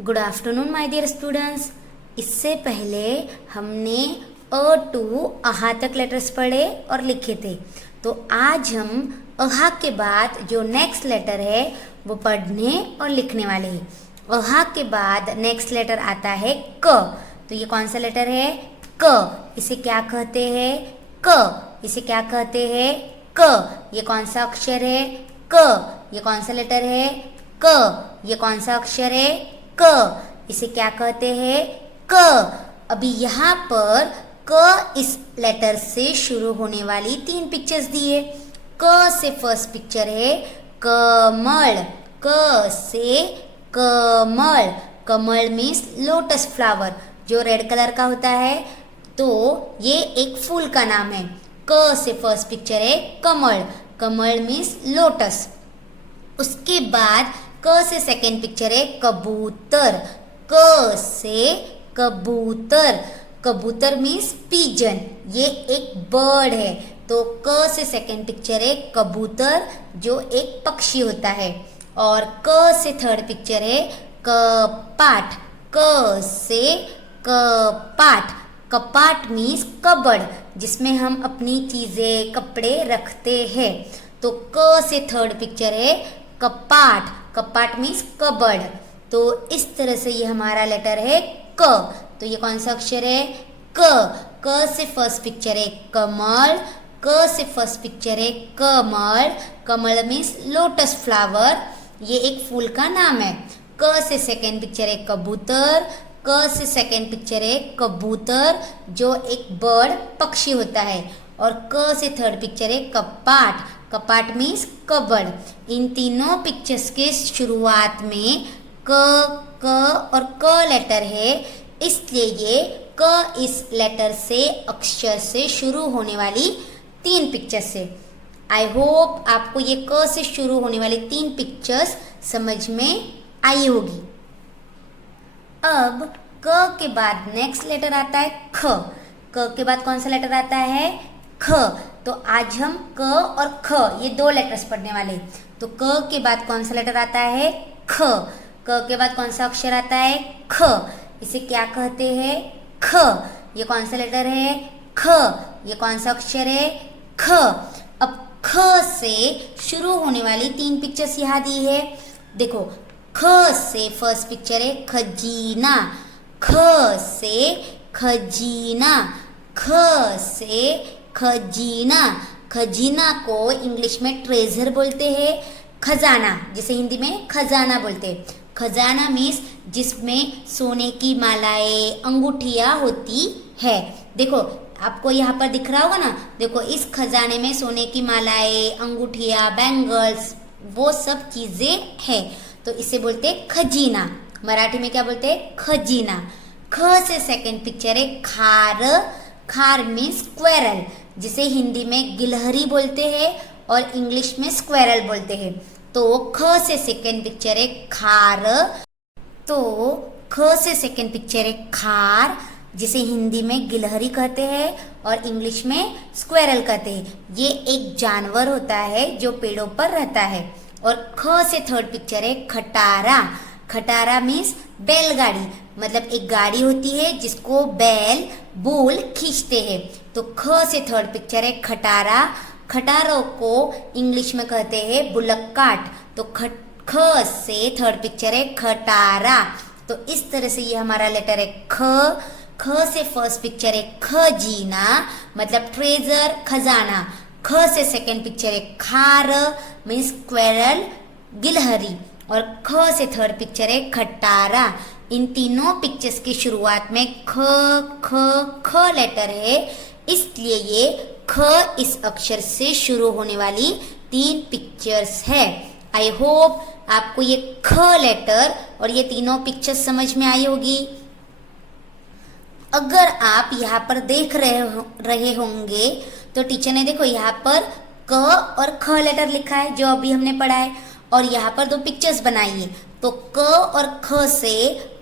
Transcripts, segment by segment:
Good afternoon my dear students. इससे पहले हमने अ टू अहा तक लेटर्स पढ़े और लिखे थे। तो आज हम अहा के बाद जो नेक्स्ट लेटर है वो पढ़ने और लिखने वाले हैं। अहा के बाद नेक्स्ट लेटर आता है क। तो ये कौन सा लेटर है? क। इसे क्या कहते हैं? क। इसे क्या कहते हैं? क। ये कौन सा अक्षर है? क। ये कौन सा लेटर है? क। ये कौन सा अक्षर है? क। इसे क्या कहते हैं? क। अभी यहाँ पर क इस लेटर से शुरू होने वाली 3 पिक्चर्स दी है। क से फर्स्ट पिक्चर है कमल। क से कमल। कमल मीन्स लोटस फ्लावर, जो रेड कलर का होता है। तो ये एक फूल का नाम है। क से फर्स्ट पिक्चर है कमल। कमल मीन्स लोटस। उसके बाद क से सेकेंड पिक्चर है कबूतर। क से कबूतर। कबूतर मीन्स पिजन, ये एक बर्ड है। तो क से सेकेंड पिक्चर है कबूतर, जो एक पक्षी होता है। और क से थर्ड पिक्चर है कपाट। क से कपाट। कपाट मीन्स कबर्ड, जिसमें हम अपनी चीजें कपड़े रखते हैं। तो क से थर्ड पिक्चर है कपाट। कपाट मीन्स कबर्ड। तो इस तरह से ये हमारा लेटर है क। तो ये कौन सा अक्षर है? क। क से फर्स्ट पिक्चर है कमल। क से फर्स्ट पिक्चर है कमल। कमल मीन्स लोटस फ्लावर, ये एक फूल का नाम है। क से सेकेंड पिक्चर है कबूतर। क से सेकेंड पिक्चर है कबूतर, जो एक बर्ड पक्षी होता है। और क से थर्ड पिक्चर है कपाट। कपाट मीन्स कबर्ड। इन तीनों पिक्चर्स के शुरुआत में क और क लेटर है, इसलिए ये क इस लेटर से अक्षर से शुरू होने वाली 3 पिक्चर्स से। आई होप आपको ये क से शुरू होने वाली 3 पिक्चर्स समझ में आई होगी। अब क के बाद नेक्स्ट लेटर आता है ख। क के बाद कौन सा लेटर आता है? ख। तो आज हम क और ख ये 2 लेटर्स पढ़ने वाले। तो क के बाद कौन सा लेटर आता है? ख। क के बाद कौन सा अक्षर आता है? ख। इसे क्या कहते हैं? ख। ये कौन सा लेटर है? ख। ये कौन सा अक्षर है? ख। अब ख से शुरू होने वाली 3 पिक्चर्स यहाँ दी है। देखो, ख से फर्स्ट पिक्चर है खजीना। ख से खजीना। ख से खजीना। खजीना को इंग्लिश में ट्रेजर बोलते हैं, खजाना, जिसे हिंदी में खजाना बोलते हैं। खजाना मीन्स जिसमें सोने की मालाएं, अंगूठियां होती है। देखो, आपको यहाँ पर दिख रहा होगा ना। देखो, इस खजाने में सोने की मालाएं, अंगूठियां, बैंगल्स, वो सब चीजें हैं। तो इसे बोलते हैं खजीना। मराठी में क्या बोलते हैं? खजीना। ख से सेकंड पिक्चर है खार। खार मीन्स स्क्वेरल, जिसे हिंदी में गिलहरी बोलते हैं और इंग्लिश में स्क्वेरल बोलते हैं। तो ख से सेकंड पिक्चर है खार। तो ख से सेकंड पिक्चर है खार, जिसे हिंदी में गिलहरी कहते हैं और इंग्लिश में स्क्वेरल कहते हैं। ये एक जानवर होता है जो पेड़ों पर रहता है। और ख से थर्ड पिक्चर है खटारा। खटारा मीन्स बैलगाड़ी, मतलब एक गाड़ी होती है जिसको बैल बुल खींचते हैं। तो ख से थर्ड पिक्चर है खटारा। खटारों को इंग्लिश में कहते हैं बुलक कार्ट। तो ख से थर्ड पिक्चर है खटारा। तो इस तरह से ये हमारा लेटर है ख। ख से फर्स्ट पिक्चर है खजीना, मतलब ट्रेजर, खजाना। ख से सेकंड पिक्चर है खार मीन्स स्क्वेरल, गिलहरी। और ख से थर्ड पिक्चर है खटारा। इन तीनों पिक्चर्स की शुरुआत में ख ख ख लेटर है, इसलिए ये ख इस अक्षर से शुरू होने वाली 3 पिक्चर्स है। आई होप आपको ये ख लेटर और ये तीनों पिक्चर्स समझ में आई होगी। अगर आप यहाँ पर देख रहे होंगे तो टीचर ने देखो यहाँ पर क और ख लेटर लिखा है, जो अभी हमने पढ़ा है, और यहाँ पर 2 पिक्चर्स बनाई है। तो क और ख से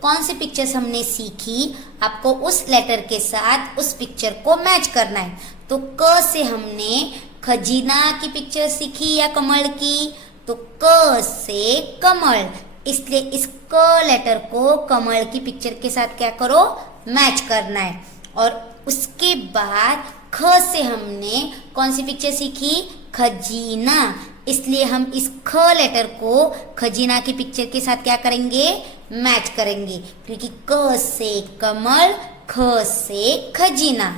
कौन सी पिक्चर्स हमने सीखी, आपको उस लेटर के साथ उस पिक्चर को मैच करना है। तो क से हमने खजीना की पिक्चर सीखी या कमल की। तो क से कमल, इसलिए इस क लेटर को कमल की पिक्चर के साथ क्या करो, मैच करना है। और उसके बाद ख से हमने कौन सी पिक्चर सीखी, खजीना, इसलिए हम इस ख लेटर को खजीना की पिक्चर के साथ क्या करेंगे, मैच करेंगे, क्योंकि क से कमल, ख से खजीना।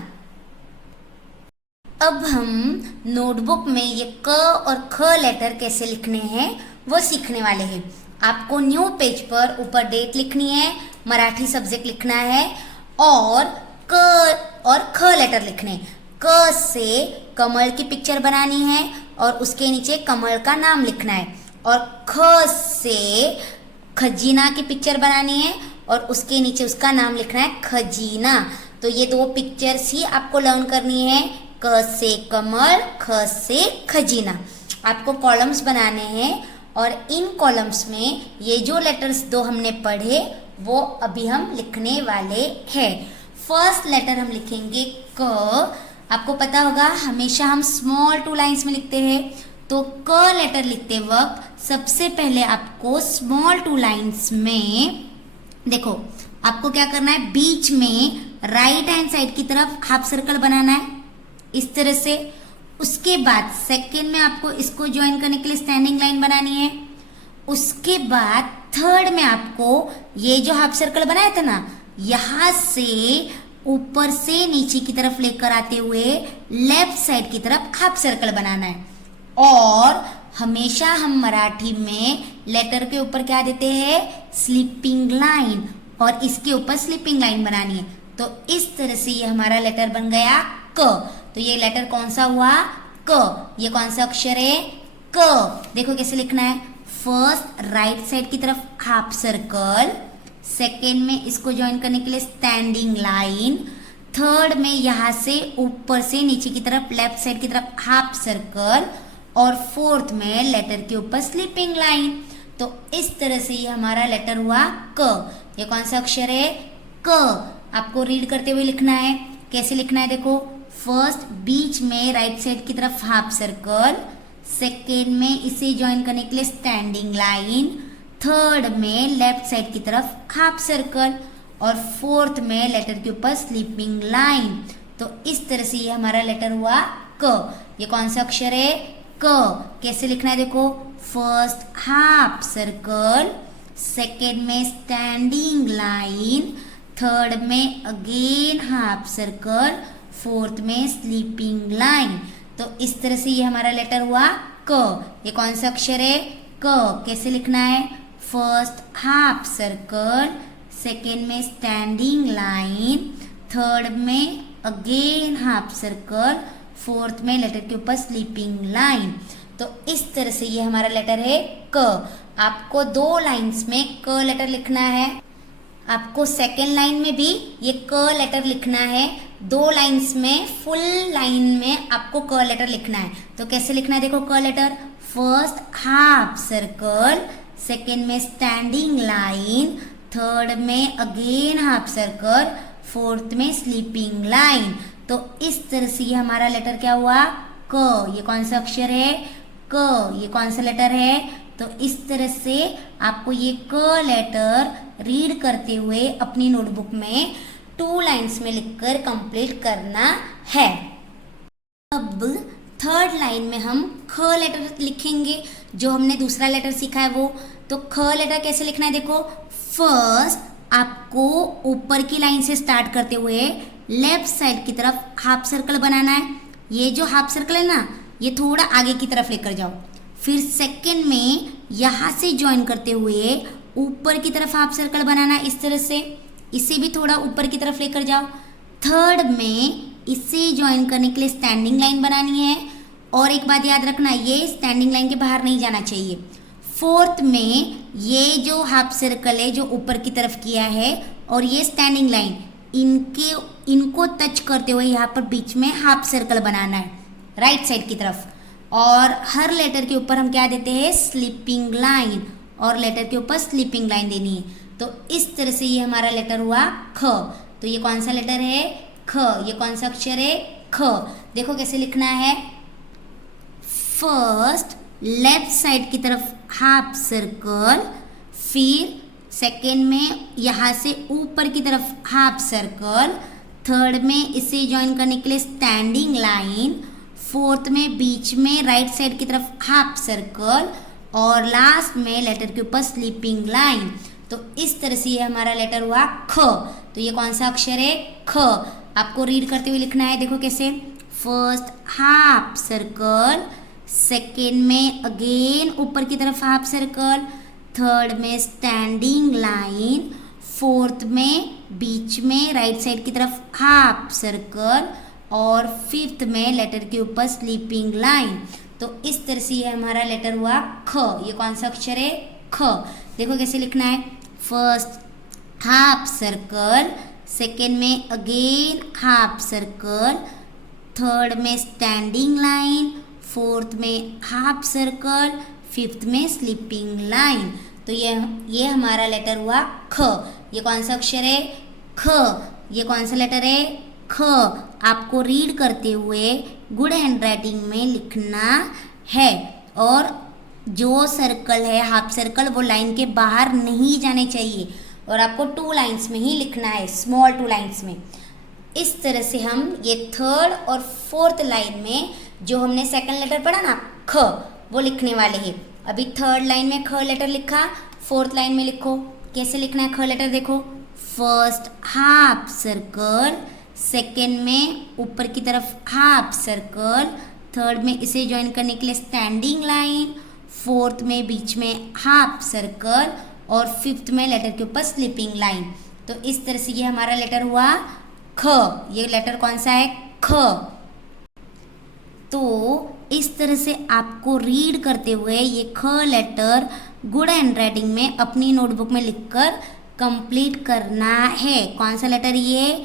अब हम नोटबुक में ये क और ख लेटर कैसे लिखने हैं वो सीखने वाले हैं। आपको न्यू पेज पर ऊपर डेट लिखनी है, मराठी सब्जेक्ट लिखना है और क और ख लेटर लिखने। क से कमल की पिक्चर बनानी है और उसके नीचे कमल का नाम लिखना है, और ख से खजीना की पिक्चर बनानी है और उसके नीचे उसका नाम लिखना है खजीना। तो ये दो पिक्चर्स ही आपको लर्न करनी है, क से कमल, ख से खजीना। आपको कॉलम्स बनाने हैं और इन कॉलम्स में ये जो लेटर्स दो हमने पढ़े वो अभी हम लिखने वाले हैं। फर्स्ट लेटर हम लिखेंगे क। आपको पता होगा हमेशा हम स्मॉल टू लाइंस में लिखते हैं, तो क लेटर लिखते वक्त सबसे पहले आपको स्मॉल टू लाइंस में देखो, आपको क्या करना है, बीच में राइट हैंड साइड की तरफ हाफ सर्कल बनाना है इस तरह से। उसके बाद सेकेंड में आपको इसको ज्वाइन करने के लिए स्टैंडिंग लाइन बनानी है। उसके बाद थर्ड में आपको ये जो हाफ सर्कल बनाया था ना, यहां से ऊपर से नीचे की तरफ लेकर आते हुए लेफ्ट साइड की तरफ हाफ सर्कल बनाना है। और हमेशा हम मराठी में लेटर के ऊपर क्या देते हैं, स्लीपिंग लाइन, और इसके ऊपर स्लीपिंग लाइन बनानी है। तो इस तरह से ये हमारा लेटर बन गया क। तो ये लेटर कौन सा हुआ, क। ये कौन सा अक्षर है, क। देखो कैसे लिखना है, फर्स्ट राइट साइड की तरफ हाफ सर्कल, सेकेंड में इसको ज्वाइन करने के लिए स्टैंडिंग लाइन, थर्ड में यहां से ऊपर से नीचे की तरफ लेफ्ट साइड की तरफ हाफ सर्कल, और फोर्थ में लेटर के ऊपर स्लीपिंग लाइन। तो इस तरह से ये हमारा लेटर हुआ क। ये कौन सा अक्षर है, क। आपको रीड करते हुए लिखना है। कैसे लिखना है, देखो, फर्स्ट बीच में राइट साइड की तरफ हाफ सर्कल, सेकेंड में इसे ज्वाइन करने के लिए स्टैंडिंग लाइन, थर्ड में लेफ्ट साइड की तरफ हाफ सर्कल, और फोर्थ में लेटर के ऊपर स्लीपिंग लाइन। तो इस तरह से ये हमारा लेटर हुआ क। ये कौन सा अक्षर है, क। कैसे लिखना है, देखो, फर्स्ट हाफ सर्कल, सेकेंड में स्टैंडिंग लाइन, थर्ड में अगेन हाफ सर्कल, फोर्थ में स्लीपिंग लाइन। तो इस तरह से ये हमारा लेटर हुआ क। ये कौन सा अक्षर है, क। कैसे लिखना है, फर्स्ट हाफ सर्कल, सेकेंड में स्टैंडिंग लाइन, थर्ड में अगेन हाफ सर्कल, फोर्थ में लेटर के ऊपर स्लीपिंग लाइन। तो इस तरह से ये हमारा लेटर है क। आपको दो लाइंस में क लेटर लिखना है। आपको सेकेंड लाइन में भी ये क लेटर लिखना है। दो लाइंस में, फुल लाइन में आपको क लेटर लिखना है। तो कैसे लिखना है, देखो, क letter, first half circle, second में स्टैंडिंग लाइन, थर्ड में अगेन हाफ सर्कल, फोर्थ में स्लीपिंग लाइन। तो इस तरह से ये हमारा लेटर क्या हुआ, क। ये कौन सा अक्षर है, क। ये कौन सा लेटर है। तो इस तरह से आपको ये क लेटर रीड करते हुए अपनी नोटबुक में टू लाइंस में लिखकर कंप्लीट करना है। अब थर्ड लाइन में हम ख लेटर लिखेंगे, जो हमने दूसरा लेटर सीखा है वो। तो ख लेटर कैसे लिखना है, देखो, फर्स्ट आपको ऊपर की लाइन से स्टार्ट करते हुए लेफ्ट साइड की तरफ हाफ सर्कल बनाना है। ये जो हाफ सर्कल है ना, ये थोड़ा आगे की तरफ लेकर जाओ। फिर सेकेंड में यहाँ से ज्वाइन करते हुए ऊपर की तरफ हाफ सर्कल बनाना है इस तरह से, इसे भी थोड़ा ऊपर की तरफ लेकर जाओ। थर्ड में इसे ज्वाइन करने के लिए स्टैंडिंग लाइन बनानी है, और एक बात याद रखना, ये स्टैंडिंग लाइन के बाहर नहीं जाना चाहिए। फोर्थ में ये जो हाफ सर्कल है जो ऊपर की तरफ किया है और ये स्टैंडिंग लाइन, इनको टच करते हुए यहाँ पर बीच में हाफ सर्कल बनाना है राइट साइड की तरफ। और हर लेटर के ऊपर हम क्या देते हैं, स्लीपिंग लाइन, और लेटर के ऊपर स्लीपिंग लाइन देनी है। तो इस तरह से ये हमारा लेटर हुआ ख। तो ये कौन सा लेटर है, ख। ये कौन सा अक्षर है, ख। देखो कैसे लिखना है, फर्स्ट लेफ्ट साइड की तरफ हाफ सर्कल, फिर सेकेंड में यहाँ से ऊपर की तरफ हाफ सर्कल, थर्ड में इसे ज्वाइन करने के लिए स्टैंडिंग लाइन, फोर्थ में बीच में राइट साइड की तरफ हाफ सर्कल और लास्ट में लेटर के ऊपर स्लीपिंग लाइन। तो इस तरह से ये हमारा लेटर हुआ ख। तो ये कौन सा अक्षर है? ख। आपको रीड करते हुए लिखना है, देखो कैसे। फर्स्ट हाफ सर्कल, सेकेंड में अगेन ऊपर की तरफ हाफ सर्कल, थर्ड में स्टैंडिंग लाइन, फोर्थ में बीच में राइट साइड की तरफ हाफ सर्कल और फिफ्थ में लेटर के ऊपर स्लीपिंग लाइन। तो इस तरह से ये हमारा लेटर हुआ ख। ये कौन सा अक्षर है? ख। देखो कैसे लिखना है। फर्स्ट हाफ सर्कल, सेकेंड में अगेन हाफ सर्कल, थर्ड में स्टैंडिंग लाइन, फोर्थ में हाफ सर्कल, फिफ्थ में स्लीपिंग लाइन। तो ये हमारा लेटर हुआ ख। ये कौन सा अक्षर है? ख। ये कौन सा लेटर है? ख। आपको रीड करते हुए गुड हैंडराइटिंग में लिखना है और जो सर्कल है हाफ सर्कल वो लाइन के बाहर नहीं जाने चाहिए और आपको 2 लाइंस में ही लिखना है, स्मॉल 2 लाइंस में। इस तरह से हम ये थर्ड और फोर्थ लाइन में जो हमने सेकंड लेटर पढ़ा ना ख, वो लिखने वाले हैं। अभी थर्ड लाइन में ख लेटर लिखा, फोर्थ लाइन में लिखो। कैसे लिखना है ख लेटर? देखो, फर्स्ट हाफ सर्कल, सेकेंड में ऊपर की तरफ हाफ सर्कल, थर्ड में इसे ज्वाइन करने के लिए स्टैंडिंग लाइन, फोर्थ में बीच में हाफ सर्कल और फिफ्थ में लेटर के ऊपर स्लीपिंग लाइन। तो इस तरह से ये हमारा लेटर हुआ ख। ये लेटर कौन सा है? ख। तो इस तरह से आपको रीड करते हुए ये ख लेटर गुड हैंडराइटिंग में अपनी नोटबुक में लिखकर कंप्लीट करना है। कौन सा लेटर ये?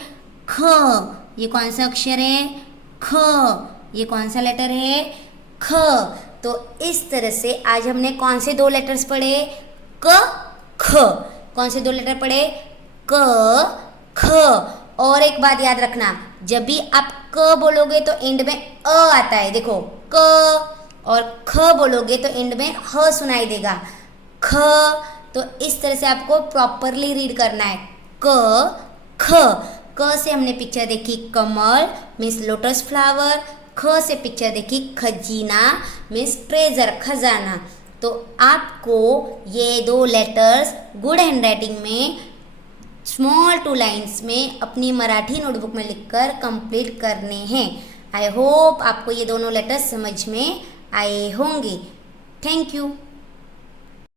ख। ये कौन सा अक्षर है? ख। ये कौन सा लेटर है? ख। तो इस तरह से आज हमने कौन से 2 लेटर्स पढ़े? क, ख। कौन से 2 लेटर पढ़े? क, ख। और एक बात याद रखना, जब भी आप क बोलोगे तो एंड में अ आता है। देखो क, और ख बोलोगे तो एंड में ह सुनाई देगा, ख। तो इस तरह से आपको प्रॉपरली रीड करना है। क, ख। क से हमने पिक्चर देखी कमल मीन्स लोटस फ्लावर, ख से पिक्चर देखी खजीना मीन्स ट्रेजर, खजाना। तो आपको ये 2 लेटर्स गुड हैंडराइटिंग में स्मॉल 2 लाइंस में अपनी मराठी नोटबुक में लिखकर कंप्लीट करने हैं। आई होप आपको ये दोनों लेटर्स समझ में आए होंगे। Thank you.